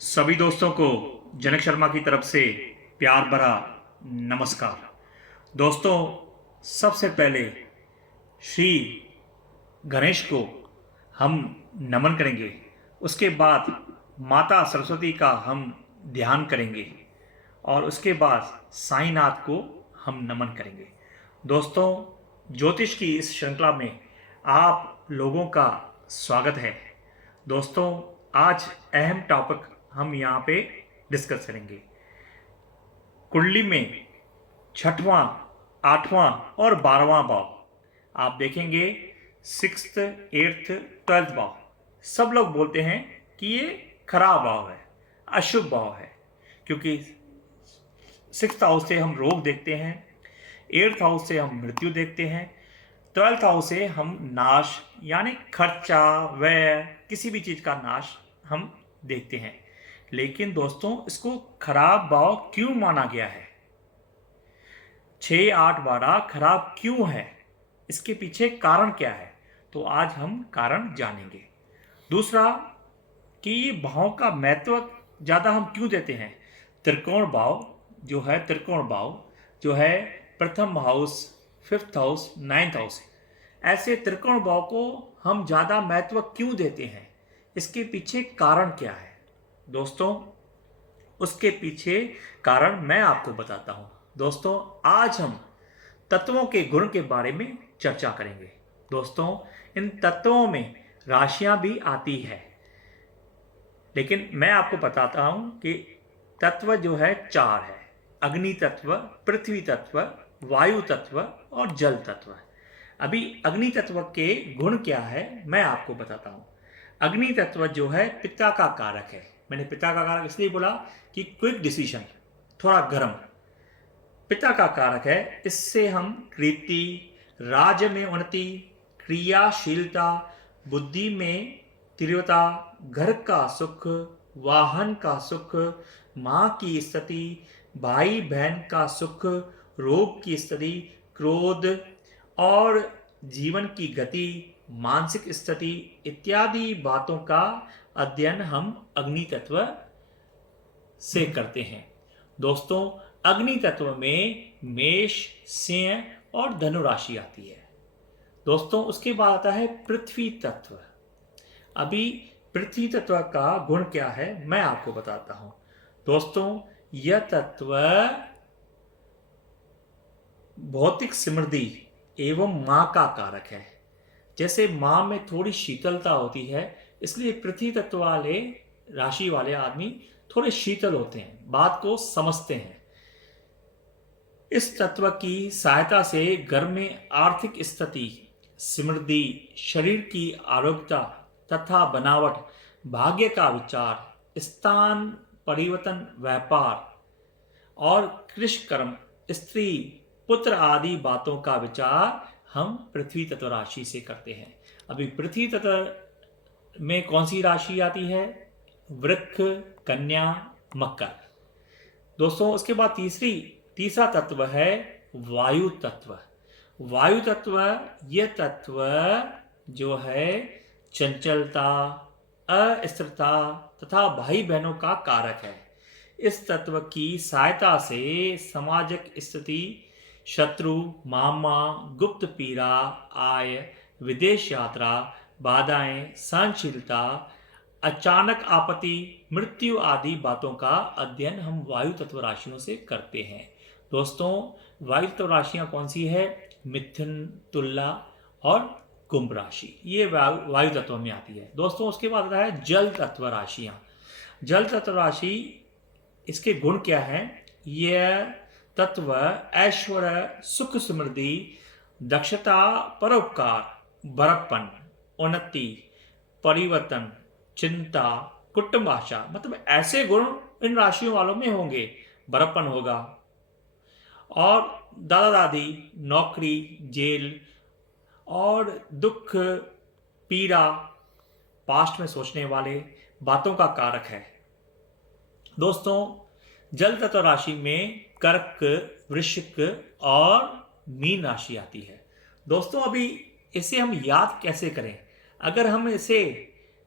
सभी दोस्तों को जनक शर्मा की तरफ से प्यार भरा नमस्कार। दोस्तों, सबसे पहले श्री गणेश को हम नमन करेंगे। उसके बाद माता सरस्वती का हम ध्यान करेंगे और उसके बाद साईनाथ को हम नमन करेंगे। दोस्तों, ज्योतिष की इस श्रृंखला में आप लोगों का स्वागत है। दोस्तों, आज अहम टॉपिक हम यहाँ पे डिस्कस करेंगे। कुंडली में छठवां, आठवां और 12वां भाव आप देखेंगे। 6th, 8th, 12th भाव सब लोग बोलते हैं कि ये खराब भाव है, अशुभ भाव है, क्योंकि 6th हाउस से हम रोग देखते हैं, 8th हाउस से हम मृत्यु देखते हैं, 12th हाउस से हम नाश यानी खर्चा, व्यय, किसी भी चीज का नाश हम देखते हैं। लेकिन दोस्तों, इसको खराब भाव क्यों माना गया है? 6, 8, 12 खराब क्यों है? इसके पीछे कारण क्या है? तो आज हम कारण जानेंगे। दूसरा, कि ये भाव का महत्व ज्यादा हम क्यों देते हैं? त्रिकोण भाव जो है प्रथम house, 5th house, 9th house, ऐसे त्रिकोण भाव को हम ज्यादा महत्व क्यों देते हैं? इसके पीछे कारण क्या है? दोस्तों, उसके पीछे कारण मैं आपको बताता हूं। दोस्तों, आज हम तत्वों के गुण के बारे में चर्चा करेंगे। दोस्तों, इन तत्वों में राशियां भी आती है, लेकिन मैं आपको बताता हूं कि तत्व जो है 4 है: अग्नि तत्व, पृथ्वी तत्व, वायु तत्व और जल तत्व। अभी अग्नि तत्व के गुण क्या है मैं आपको बताता हूं। अग्नि तत्व जो है पिता का कारक है। मैंने पिता का कारक इसलिए बोला कि क्विक डिसीजन, थोड़ा गर्म, पिता का कारक है। इससे हम रीति, राज्य में उन्नति, क्रियाशीलता, बुद्धि में तीव्रता, घर का सुख, वाहन का सुख, माँ की स्थिति, भाई बहन का सुख, रोग की स्थिति, क्रोध और जीवन की गति, मानसिक स्थिति इत्यादि बातों का अध्ययन हम अग्नि तत्व से करते हैं। दोस्तों, अग्नि तत्व में मेष, सिंह और धनु राशि आती है। दोस्तों, उसके बाद आता है पृथ्वी तत्व। अभी पृथ्वी तत्व का गुण क्या है मैं आपको बताता हूं। दोस्तों, यह तत्व भौतिक समृद्धि एवं मां का कारक है। जैसे मां में थोड़ी शीतलता होती है, इसलिए पृथ्वी तत्व वाले राशि वाले आदमी थोड़े शीतल होते हैं, बात को समझते हैं। इस तत्व की सहायता से घर में आर्थिक स्थिति, समृद्धि, शरीर की आरोग्यता तथा बनावट, भाग्य का विचार, स्थान परिवर्तन, व्यापार और कृषि कर्म, स्त्री, पुत्र आदि बातों का विचार हम पृथ्वी तत्व राशि से करते हैं। अभी पृथ्वी तत्व में कौन सी राशि आती है? वृक्क, कन्या, मकर। दोस्तों, उसके बाद तीसरा तत्व है वायु तत्व। वायु तत्व, यह तत्व जो है चंचलता, अस्थिरता तथा भाई बहनों का कारक है। इस तत्व की सहायता से सामाजिक स्थिति, शत्रु, मामा, गुप्त पीड़ा, आय, विदेश यात्रा, बाधाएं, सहनशीलता, अचानक आपत्ति, मृत्यु आदि बातों का अध्ययन हम वायु तत्व राशियों से करते हैं। दोस्तों, वायु तत्व राशियां कौन सी है? मिथुन, तुला और कुंभ राशि, ये वायु तत्व में आती है। दोस्तों, उसके बाद आता है जल तत्व राशियां। जल तत्व राशि, इसके गुण क्या है? यह तत्व ऐश्वर्य, सुख, समृद्धि, दक्षता, परोपकार, बड़प्पन, उन्नति, परिवर्तन, चिंता, कुटुंब आशा, मतलब ऐसे गुण इन राशियों वालों में होंगे। बड़प्पन होगा और दादा दादी, नौकरी, जेल और दुख, पीड़ा, पास्ट में सोचने वाले बातों का कारक है। दोस्तों, जल तत्व राशि में कर्क, वृश्चिक और मीन राशि आती है। दोस्तों, अभी इसे हम याद कैसे करें? अगर हम इसे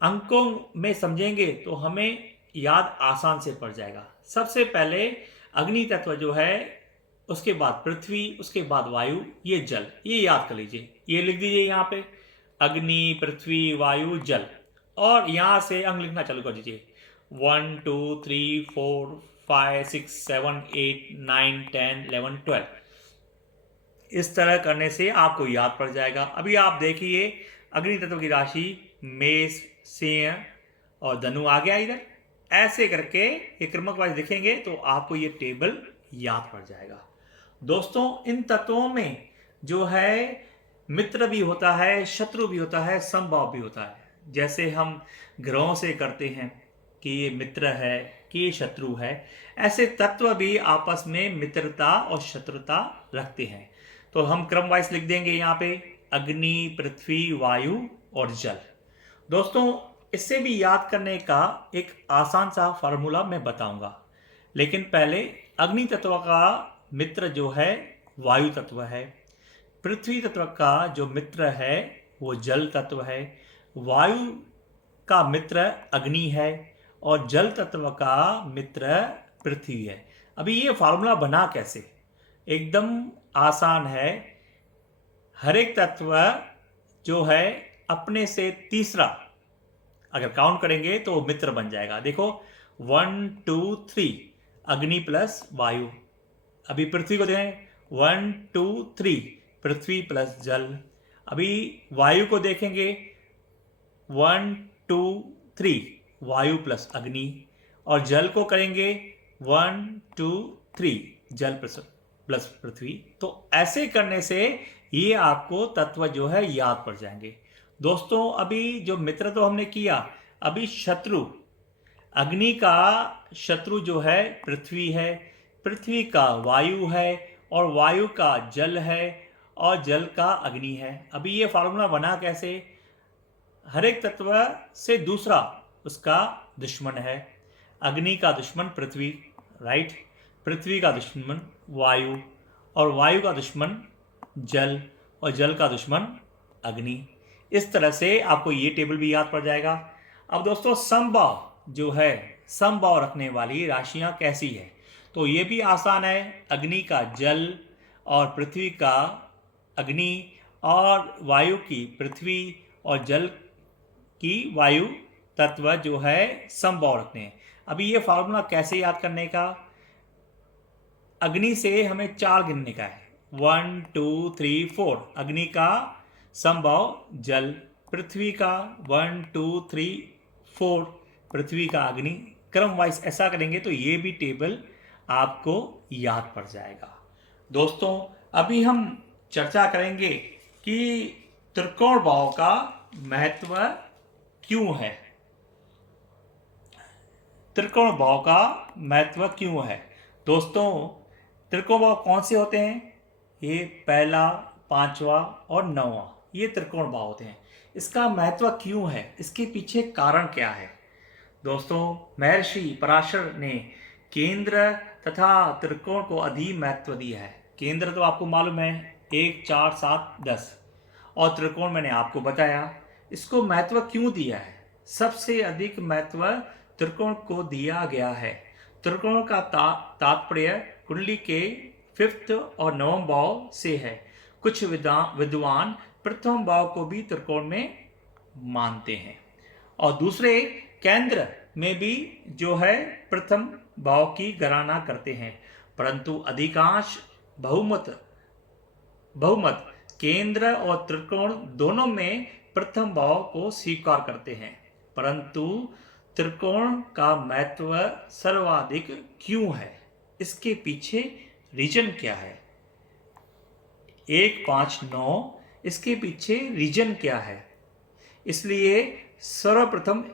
अंकों में समझेंगे तो हमें याद आसान से पड़ जाएगा। सबसे पहले अग्नि तत्व जो है, उसके बाद पृथ्वी, उसके बाद वायु, ये जल, ये याद कर लीजिए। ये लिख दीजिए यहाँ पे, अग्नि, पृथ्वी, वायु, जल। और यहाँ से अंक लिखना चालू कर दीजिए, 1 2 3 4 5 6 7 8 9 10 11 12। इस तरह करने से आपको याद पड़ जाएगा। अभी आप देखिए अग्नि तत्व की राशि मेष, सिंह और धनु आ गया इधर। ऐसे करके ये क्रमक वाइज लिखेंगे तो आपको ये टेबल याद पड़ जाएगा। दोस्तों, इन तत्वों में जो है मित्र भी होता है, शत्रु भी होता है, समभाव भी होता है। जैसे हम ग्रहों से करते हैं कि ये मित्र है, कि ये शत्रु है, ऐसे तत्व भी आपस में मित्रता और शत्रुता रखते हैं। तो हम क्रम वाइज लिख देंगे यहाँ पे, अग्नि, पृथ्वी, वायु और जल। दोस्तों, इससे भी याद करने का एक आसान सा फार्मूला मैं बताऊंगा, लेकिन पहले अग्नि तत्व का मित्र जो है वायु तत्व है, पृथ्वी तत्व का जो मित्र है वो जल तत्व है, वायु का मित्र अग्नि है और जल तत्व का मित्र पृथ्वी है। अभी ये फार्मूला बना कैसे? एकदम आसान है। हर एक तत्व जो है अपने से तीसरा अगर काउंट करेंगे तो मित्र बन जाएगा। देखो 1 2 3 अग्नि प्लस वायु। अभी पृथ्वी को देखें 1 2 3 पृथ्वी प्लस जल। अभी वायु को देखेंगे 1 2 3 वायु प्लस अग्नि। और जल को करेंगे 1 2 3 जल प्लस पृथ्वी। तो ऐसे करने से ये आपको तत्व जो है याद पड़ जाएंगे। दोस्तों, अभी जो मित्र तो हमने किया, अभी शत्रु, अग्नि का शत्रु जो है पृथ्वी है, पृथ्वी का वायु है और वायु का जल है और जल का अग्नि है। अभी ये फार्मूला बना कैसे? हर एक तत्व से दूसरा उसका दुश्मन है। अग्नि का दुश्मन पृथ्वी, राइट, पृथ्वी का दुश्मन वायु और वायु का दुश्मन जल और जल का दुश्मन अग्नि। इस तरह से आपको ये टेबल भी याद पड़ जाएगा। अब दोस्तों, समभाव जो है, समभाव रखने वाली राशियां कैसी है? तो ये भी आसान है। अग्नि का जल और पृथ्वी का अग्नि और वायु की पृथ्वी और जल की वायु तत्व जो है समभाव रखने हैं। अभी ये फार्मूला कैसे याद करने का? अग्नि से हमें 4 गिनने का है, 1 2 3 4। अग्नि का समभाव जल, पृथ्वी का 1 2 3 4, पृथ्वी का अग्नि। क्रम वाइज ऐसा करेंगे तो ये भी टेबल आपको याद पड़ जाएगा। दोस्तों, अभी हम चर्चा करेंगे कि त्रिकोण भाव का महत्व क्यों है। त्रिकोण भाव का महत्व क्यों है? दोस्तों, त्रिकोण भाव कौन से होते हैं? ये पहला, पांचवा और नौवां, ये त्रिकोण भाव होते हैं। इसका महत्व क्यों है? इसके पीछे कारण क्या है? दोस्तों, महर्षि पराशर ने केंद्र तथा त्रिकोण को अधिक महत्व दिया है। केंद्र तो आपको मालूम है 1 4 7 10 और त्रिकोण मैंने आपको बताया। इसको महत्व क्यों दिया है? सबसे अधिक महत्व त्रिकोण को दिया गया है। त्रिकोण का तात्पर्य कुंडली के 5th और 9वें भाव से है। कुछ विद्वान प्रथम भाव को भी त्रिकोण में मानते हैं और दूसरे केंद्र में भी जो है प्रथम भाव की गणना करते हैं, परंतु अधिकांश बहुमत केंद्र और त्रिकोण दोनों में प्रथम भाव को स्वीकार करते हैं। परंतु त्रिकोण का महत्व सर्वाधिक क्यों है? इसके पीछे रीजन क्या है? 1 5 9, इसके पीछे रीजन क्या है? इसलिए सर्वप्रथम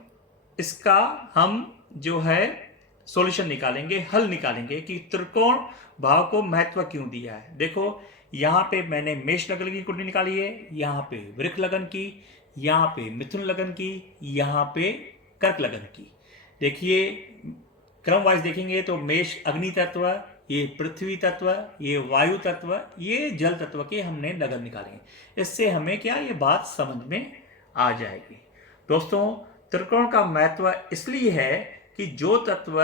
इसका हम जो है सॉल्यूशन निकालेंगे, हल निकालेंगे कि त्रिकोण भाव को महत्व क्यों दिया है। देखो, यहाँ पे मैंने मेष लग्न की कुंडली निकाली है, यहाँ पे वृक्क लग्न की, यहाँ पे मिथुन लग्न की, यहाँ पे कर्क लग्न की। देखिए क्रम वाइज देखेंगे तो मेष अग्नि तत्व, ये पृथ्वी तत्व, ये वायु तत्व, ये जल तत्व के हमने लग्न निकालेंगे। इससे हमें क्या ये बात समझ में आ जाएगी। दोस्तों, त्रिकोण का महत्व इसलिए है कि जो तत्व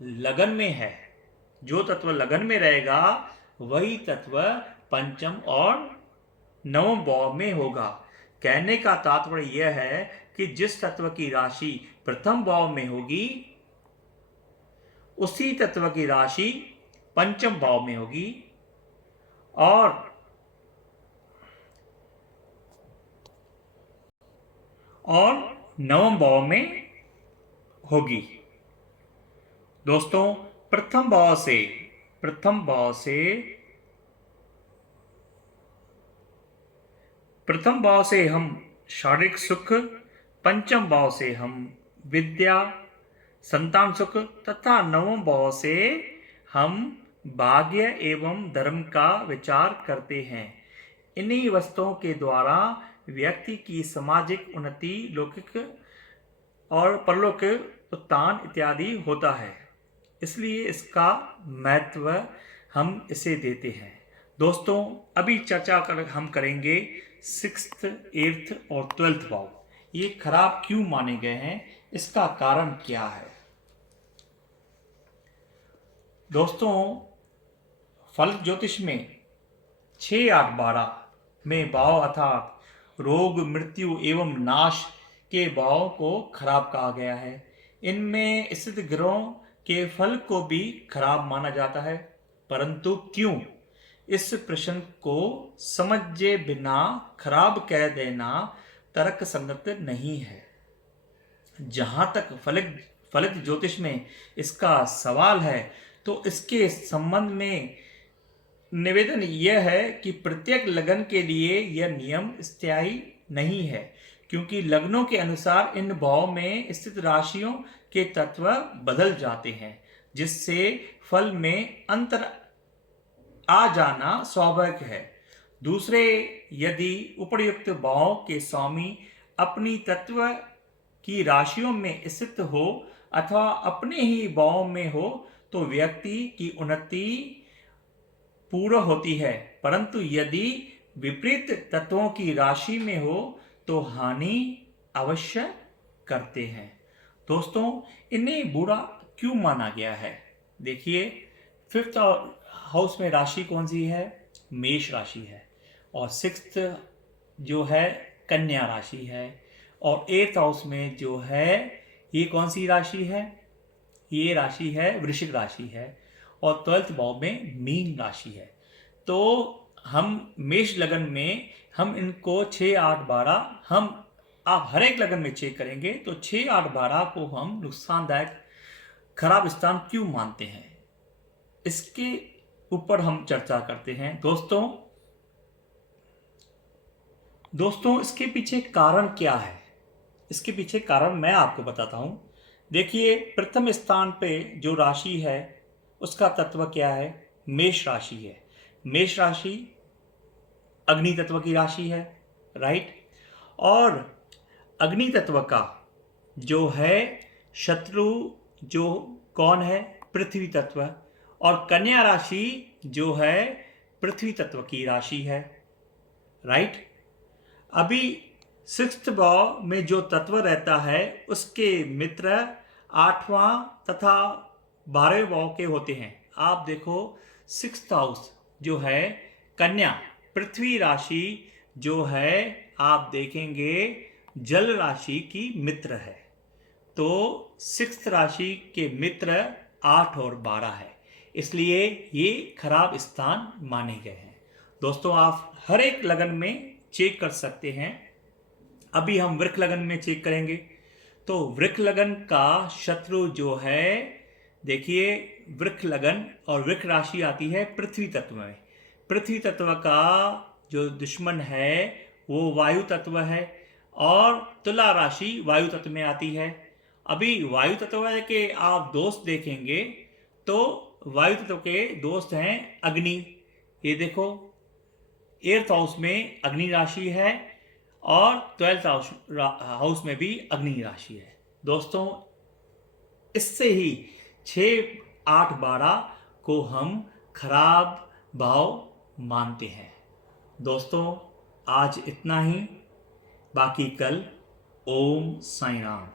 लगन में है, जो तत्व लगन में रहेगा वही तत्व पंचम और नवम भाव में होगा। कहने का तात्पर्य यह है कि जिस तत्व की राशि प्रथम भाव में होगी उसी तत्व की राशि पंचम भाव में होगी और नवम भाव में होगी। दोस्तों, प्रथम भाव से हम शारीरिक सुख, पंचम भाव से हम विद्या, संतान सुख तथा नवम भाव से हम भाग्य एवं धर्म का विचार करते हैं। इन्हीं वस्तुओं के द्वारा व्यक्ति की सामाजिक उन्नति, लौकिक और परलौकिक उत्थान इत्यादि होता है। इसलिए इसका महत्व हम इसे देते हैं। दोस्तों, अभी चर्चा हम करेंगे 6th, 8th और 12th भाव। ये खराब क्यों माने गए हैं, इसका कारण क्या है? दोस्तों, फल ज्योतिष में 6, 8, 12 में भाव अर्थात रोग, मृत्यु एवं नाश के भाव को खराब कहा गया है। इनमें स्थित ग्रहों के फल को भी खराब माना जाता है, परंतु क्यों? इस प्रश्न को समझे बिना खराब कह देना तर्क संगत नहीं है। जहां तक फलित ज्योतिष में इसका सवाल है तो इसके संबंध में निवेदन यह है कि प्रत्येक लगन के लिए यह नियम स्थायी नहीं है, क्योंकि लग्नों के अनुसार इन भाव में स्थित राशियों के तत्व बदल जाते हैं, जिससे फल में अंतर आ जाना स्वाभाविक है। दूसरे, यदि उपर्युक्त भाव के स्वामी अपनी तत्व की राशियों में स्थित हो अथवा अपने ही भाव में हो तो व्यक्ति की उन्नति पूर्ण होती है, परंतु यदि विपरीत तत्वों की राशि में हो तो हानि अवश्य करते हैं। दोस्तों, इन्हें बुरा क्यों माना गया है? देखिए, 5th हाउस में राशि कौन सी है? मेष राशि है। और 6th जो है कन्या राशि है। और 8th हाउस में जो है ये कौन सी राशि है? ये राशि है वृश्चिक राशि है। और 12th भाव में मीन राशि है। तो हम मेष लगन में हम इनको 6, 8, 12 आप हर एक लगन में चेक करेंगे तो 6, 8, 12 को हम नुकसानदायक खराब स्थान क्यों मानते हैं, इसके ऊपर हम चर्चा करते हैं। दोस्तों, इसके पीछे कारण क्या है? इसके पीछे कारण मैं आपको बताता हूं। देखिए, प्रथम स्थान पे जो राशि है उसका तत्व क्या है? मेष राशि है। मेष राशि अग्नि तत्व की राशि है, राइट। और अग्नि तत्व का जो है शत्रु जो कौन है? पृथ्वी तत्व। और कन्या राशि जो है पृथ्वी तत्व की राशि है, राइट। अभी 6th भाव में जो तत्व रहता है उसके मित्र 8वां तथा 12वें भाव के होते हैं। आप देखो, 6th हाउस जो है कन्या पृथ्वी राशि जो है आप देखेंगे जल राशि की मित्र है। तो 6th राशि के मित्र 8 और 12 है, इसलिए ये खराब स्थान माने गए हैं। दोस्तों, आप हर एक लगन में चेक कर सकते हैं। अभी हम वृक लगन में चेक करेंगे। तो वृक लगन का शत्रु जो है, देखिए, वृक लगन और वृक राशि आती है पृथ्वी तत्व में। पृथ्वी तत्व का जो दुश्मन है वो वायु तत्व है और तुला राशि वायु तत्व में आती है। अभी वायु तत्व के आप दोस्त देखेंगे तो वायु तत्व के दोस्त हैं अग्नि। ये देखो, 8th हाउस में अग्नि राशि है और 12th हाउस में भी अग्नि राशि है। दोस्तों, इससे ही 6, 8, 12 को हम खराब भाव मानते हैं। दोस्तों, आज इतना ही, बाकी कल। ओम साईं राम।